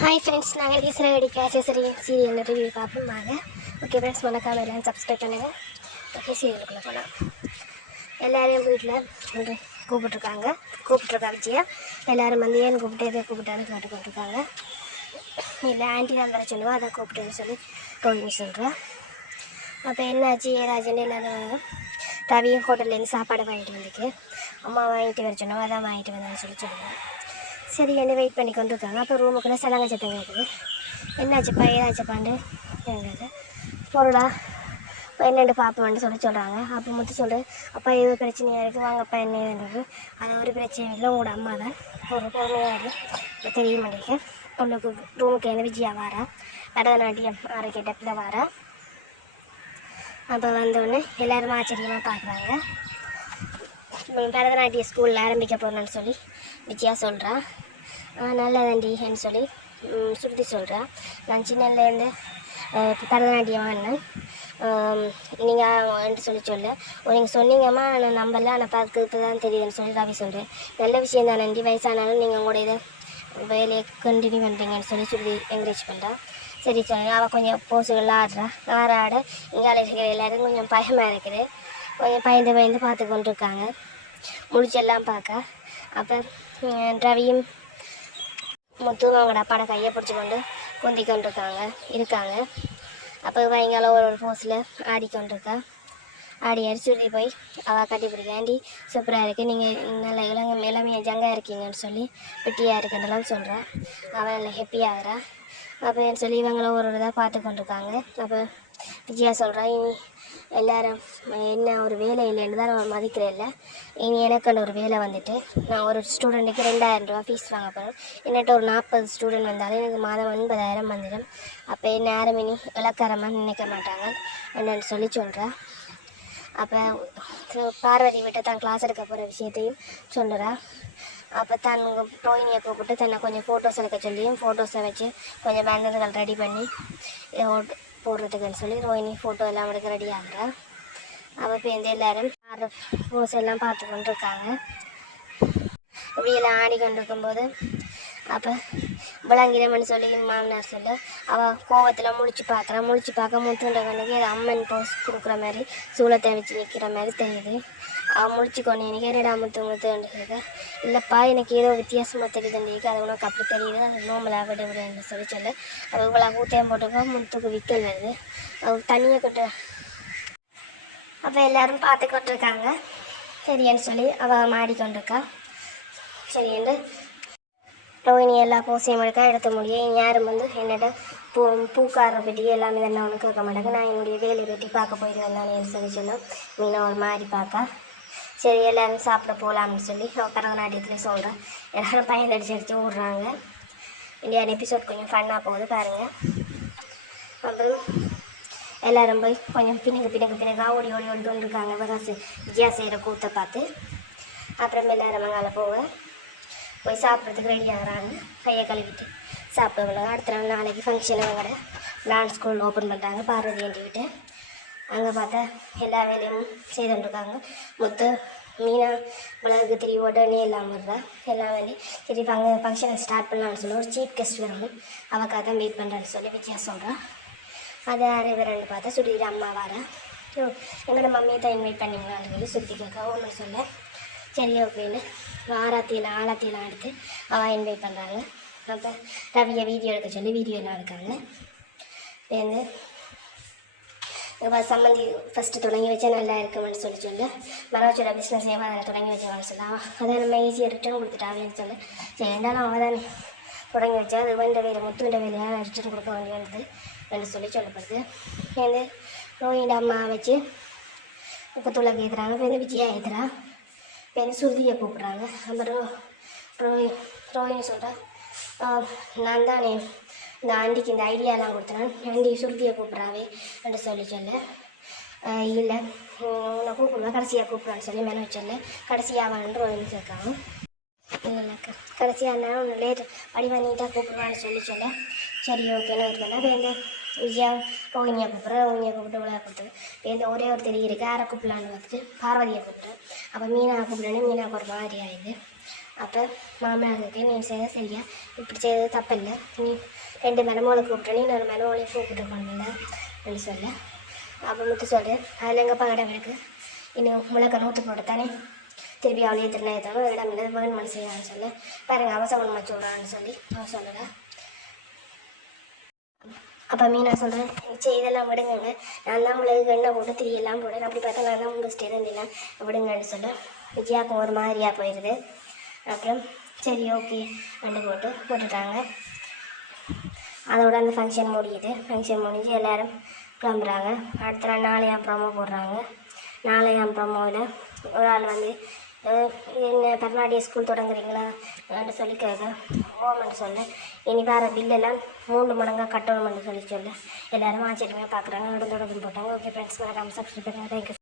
Hi friends, நாங்கள் ரீசனாக kesari serial review பார்ப்போம் வாங்க. ஓகே ஃப்ரெண்ட்ஸ், மறக்காம எல்லாம் சப்ஸ்கிரைப் பண்ணுங்கள். ஓகே, சீரியலுக்குள்ளே போகலாம். எல்லோரையும் வீட்டில் வந்து கூப்பிட்ருக்கா விஜயா. எல்லோரும் வந்து ஏன் கூப்பிட்டு கூப்பிட்டான்னு கேட்டுக்கிட்டுருக்காங்க. இல்லை ஆண்டி தான் வர சொல்லுவோம், அதை கூப்பிட்டுன்னு சொல்லி ரோஹினி சொல்கிறேன். அப்போ என்னாச்சு ஏதாச்சுன்னு எல்லாரும் ரவியும் ஹோட்டல்லேருந்து சாப்பாடு வாங்கிட்டு வந்துக்கு அம்மா வாங்கிட்டு வர சொன்னோம், அதான் வாங்கிட்டு வந்தேன்னு சொல்லுவேன். சரி என்ன வெயிட் பண்ணி கொண்டு இருக்காங்க. அப்போ ரூமுக்குள்ளே சலங்க சத்தம் கேட்குது. என்னாச்சுப்பா ஏதாச்சுப்பாண்டு எங்காது பொருளா என்னென்று பார்ப்போம்னு சொல்கிறாங்க. அப்போ மட்டும் சொல்கிறேன், அப்பா ஏதோ பிரச்சனையாக இருக்குது, வாங்கப்பா என்ன ஏதுன்றது. அது ஒரு பிரச்சனை இல்லை, உங்களோட அம்மா தான் ஒரு பொறுமையாக இப்போ தெரிய மாட்டேங்க. உங்களுக்கு ரூமுக்கு என்ன விஜயா வாரா, பரதநாட்டியம் ஆரோக்கியத்தில் வாரா. அப்போ வந்தோடனே எல்லோரும் ஆச்சரியமாக பார்க்குறாங்க. பரதநாட்டிய ஸ்கூலில் ஆரம்பிக்க போகிறேன்னு சொல்லி விஜயா சொல்கிறா. நல்லதாண்டின்னு சொல்லி சுருதி சொல்கிறா. நான் சின்னலேருந்து பரதநாட்டியம் ஆடினேன், நீங்கள் சொல்ல நீங்கள் சொன்னீங்கம்மா நான் நம்பலை, ஆனால் பார்க்க இப்போ தான் தெரியுதுன்னு சொல்லி ரவி சொல்கிறேன். நல்ல விஷயம் தான் நன்றி, வயசானாலும் நீங்கள் உங்களோட இதை வேலையை கண்டினியூ பண்ணுறீங்கன்னு சொல்லி சுருதி என்கரேஜ் பண்ணுறா. சரி சொல்லி அவள் கொஞ்சம் போஸுகள் ஆட இங்கே இருக்கிற எல்லோரும் கொஞ்சம் பயமாக இருக்குது. கொஞ்சம் பயந்து பார்த்து கொண்டு இருக்காங்க, முடிச்செல்லாம் பார்க்க. அப்போ ரவியும் முத்துவும் அவங்களோட அப்பாட கையை பிடிச்சி கொண்டு குந்தி இருக்காங்க. அப்போ பயங்கர ஒரு போஸில் ஆடிக்கொண்டிருக்கா. ஆடி சுருதி போய் அவள் கட்டி பிடிக்க, ஆண்டி சூப்பராக இருக்குது, நீங்கள் நல்ல இளமையாக ஜங்காக இருக்கீங்கன்னு சொல்லி வெட்டியாக இருக்குன்றலாம் சொல்கிறா. அவள் நல்லா ஹெப்பியாகிறா. அப்போ சொல்லி இவங்களும் ஒரு இதாக பார்த்து கொண்டிருக்காங்க. அப்போ விஜயா சொல்கிறா, இனி எல்லோரும் என்ன ஒரு வேலை இல்லைன்னு தான் நான் மதிக்கிறேன். இல்லை இனி எனக்குன்னு ஒரு வேலை வந்துட்டு நான் ஒரு ஸ்டூடெண்ட்டுக்கு 2000 ரூபா ஃபீஸ் வாங்க போகிறேன். என்னட்ட ஒரு 40 ஸ்டூடெண்ட் வந்தாலும் எனக்கு மாதம் 90,000 வந்துடும். அப்போ என்ன யாரும் இனி இலக்காரமாக நினைக்க மாட்டாங்க என்னன்னு சொல்லி சொல்கிறா. அப்போ பார்வதி விட்டு தான் கிளாஸ் எடுக்க போகிற விஷயத்தையும் சொல்கிறா. அப்போ தன் ரோஹினியை கூப்பிட்டு தன்னை கொஞ்சம் ஃபோட்டோஸ் எடுக்க சொல்லியும் ஃபோட்டோஸை வச்சு கொஞ்சம் பேனர்கள் ரெடி பண்ணி போடுறதுக்குன்னு சொல்லி ரோஹினி ஃபோட்டோ எல்லாம் எடுக்க ரெடி ஆகுறா. அவள் பேருந்து எல்லோரும் போஸ் எல்லாம் பார்த்து கொண்டு இருக்காங்க. இப்படியெல்லாம் ஆடி கொண்டு இருக்கும்போது அப்போ விளங்கிடம்னு சொல்லி மாமனார் சொல்ல அவள் கோவத்தில் முழிச்சு பார்க்க முத்துன்ற கண்ணுக்கு அது அம்மன் போஸ் கொடுக்குற மாதிரி சூளத்தை வச்சு நிற்கிற மாதிரி தெரியுது. அவள் முழிச்சு கொண்டு எனக்கு என்னடா முத்துன்றது. இல்லைப்பா எனக்கு ஏதோ வித்தியாசமாக தெரியுதுன்றிருக்கு, அது உனக்கு அப்படி தெரியுது, அது நோம்பலாக விடுன்னு சொல்ல அவள் இவ்வளோ ஊத்தையும் போட்டுக்கோ முத்துக்கு விற்கல் வருது, அவள் தண்ணியை கொட்டு. அப்போ எல்லோரும் பார்த்து கொண்டிருக்காங்க. சரின்னு சொல்லி அவள் மாடிக்கொண்டிருக்கா. சரின்னு ரோஹினி எல்லா போஸையும் எடுக்க முடியும். யாரும் வந்து என்னோட பூக்கார பெட்டி எல்லாமே என்ன ஒன்று கேட்க மாட்டாங்க. நான் என்னுடைய வேலையை பெட்டி பார்க்க போயிட்டு வந்தானேன்னு சொல்லி சொன்னோம். மீனா ஒரு மாதிரி பார்க்க. சரி எல்லோரும் சாப்பிட போகலாம்னு சொல்லி பரதநாட்டியத்துலேயும் சொல்கிறேன். எல்லோரும் பயந்தடிச்சு விட்றாங்க. இந்தியான் எபிசோட் கொஞ்சம் ஃபன்னாக போகுது பாருங்கள். அப்புறம் எல்லோரும் போய் கொஞ்சம் பின்னுக்கு ஓடி கொண்டிருக்காங்க பகாசு விஜயா செய்கிற கூத்தை பார்த்து. அப்புறம் எல்லோரும் மங்கால போய் சாப்பிட்றதுக்கு ரெடி ஆகிறாங்க. கையை கழுவிட்டு சாப்பிடுவாங்க. அடுத்த நாளைக்கு ஃபங்க்ஷன் அவங்களோட டான்ஸ் ஸ்கூல் ஓப்பன் பண்ணுறாங்க பார்வதி ஆண்டிக்கிட்ட. அங்கே பார்த்தா எல்லா வேலையும் செய்துட்டுருக்காங்க. முத்து மீனா மிளகுக்கு திரி உடனே எல்லாம் வர்றா. எல்லா வேலையும் சரி ஃபங்க்ஷனை ஸ்டார்ட் பண்ணலான்னு சொல்லி ஒரு சீஃப் கெஸ்ட் வரணும், அவக்காக தான் வெயிட் பண்ணுறான்னு சொல்லி விஜயா சொல்கிறான். அதை அரைவரன்னு பார்த்தா சுடிகிற அம்மா வரேன். எங்களோட மம்மியை தான் இன்வைட் பண்ணிங்களான்னு சொல்லி சுற்றி கேட்க ஒன்று சொல்ல சரி ஓகேன்னு ஆலாத்தியெல்லாம் எடுத்து அவள் இன்வைட் பண்ணுறாங்க. அப்போ ரவியை வீடியோ எடுக்க சொல்லி வீடியோலாம் எடுக்காங்க. வந்து சம்மந்தி ஃபஸ்ட்டு தொடங்கி வச்சா நல்லா இருக்குமென்னு சொல்ல மனோஜோட பிஸ்னஸ் ஏவாதில் தொடங்கி வச்சவான்னு சொல்லலாம். அதை நம்ம ஈஸியாக ரிட்டர்ன் கொடுத்துட்டாங்கன்னு சொல்ல சரி ரெண்டாலும் அவள் தானே தொடங்கி வச்சா அது வேண்ட வேலை முத்துண்ட வேலையாக ரிட்டர்ன் கொடுக்க வேண்டி வந்தது என்று சொல்லப்படுது. வந்து ரோஹினி அம்மா வச்சு முப்பத்துள்ள கேட்குறாங்க. இப்போ வந்து விஜயா ஏற்றுறா. இப்போ வந்து சுருதியை கூப்பிட்றாங்க. அப்புறம் ரோஹினி சொல்கிறா, நான் தானே இந்த ஆண்டிக்கு இந்த ஐடியாலாம் கொடுத்தேன், ஆண்டி சுருதியை கூப்பிட்றாவே என்று சொல்ல இல்லை உன்னை கூப்பிடுவேன் கடைசியாக கூப்பிட்றான்னு சொல்லி மேலே சொல்ல கடைசியாவான்னு ரோஹினி கேட்காங்க. இல்லைக்கா கடைசியாக இருந்தாலும் ஒன்று லேட் வடிவா நீட்டாக கூப்பிடுவான்னு சொல்ல சரி ஓகேன்னு இருக்கேன்னா இப்போ விஜயா ரோஹினியை கூப்பிட்டு உலக கொடுத்தது. இப்போ ஒரே ஒரு தெரிய இருக்குது யாரை கூப்பிடலான்னு பார்த்துட்டு பார்வதியை கூப்பிட்றேன். அப்போ மீனா கூப்பிட்றேன்னு மீனாவுக்கு ஒரு மாதிரி ஆயிடுது. அப்போ மாமனாருக்கு நீ செய்ய சரியா இப்படி செய்தது தப்பில்லை, நீ 2 மருமகளை கூப்பிட்டு நீ 1 மருமகளையும் கூப்பிட்டு கொண்டுல அப்படின்னு சொல்ல. அப்போ முத்து சொல்லு அதில் எங்கள் பகடம் இருக்கு, இன்னும் முளைக்க நூற்று போட்டுத்தானே திருப்பி அவளையே திருநாயத்தானோ இடம் இல்லை வேணுமனு செய்யலான்னு சொல்ல. பாருங்க அவசரமாக சொல்கிறான்னு சொல்லி அவன் சொல்லலை. அப்போ மீனா சொல்கிறேன் சரி இதெல்லாம் விடுங்க, நான் தான் உங்களுக்கு எண்ணெய் போட்டு திரியெல்லாம் போடுறேன், அப்படி பார்த்தா நான் தான் உங்கள் ஸ்டேதான் விடுங்கன்னு சொல்ல. விஜயாக்கும் ஒரு மாதிரியாக போயிடுது. அப்புறம் சரி ஓகே ரெண்டு போட்டுட்டாங்க. அதோட அந்த ஃபங்க்ஷன் முடியுது. ஃபங்க்ஷன் முடிஞ்சு எல்லோரும் கிளம்புறாங்க. அடுத்த நாள் நாளையாம் ப்ரோமோ போடுறாங்க. நாளையாம் ப்ரோமோவில் ஒரு ஆள் வந்து என்ன பரநாட்டிய ஸ்கூல் தொடங்குறீங்களா அப்படின்னு சொல்லி கேட்க ஓமன்னு சொல்ல. இனி வேறு பில்லெல்லாம் 3 மடங்காக கட்டணும்னு சொல்லி எல்லோரும் ஆச்சரியமாக பார்க்குறாங்க. தொடர்ந்து போட்டாங்க. ஓகே ஃப்ரெண்ட்ஸ், மறக்காமல் சப்ஸ்கிரைப் பண்ணுங்கள். தேங்க்யூ.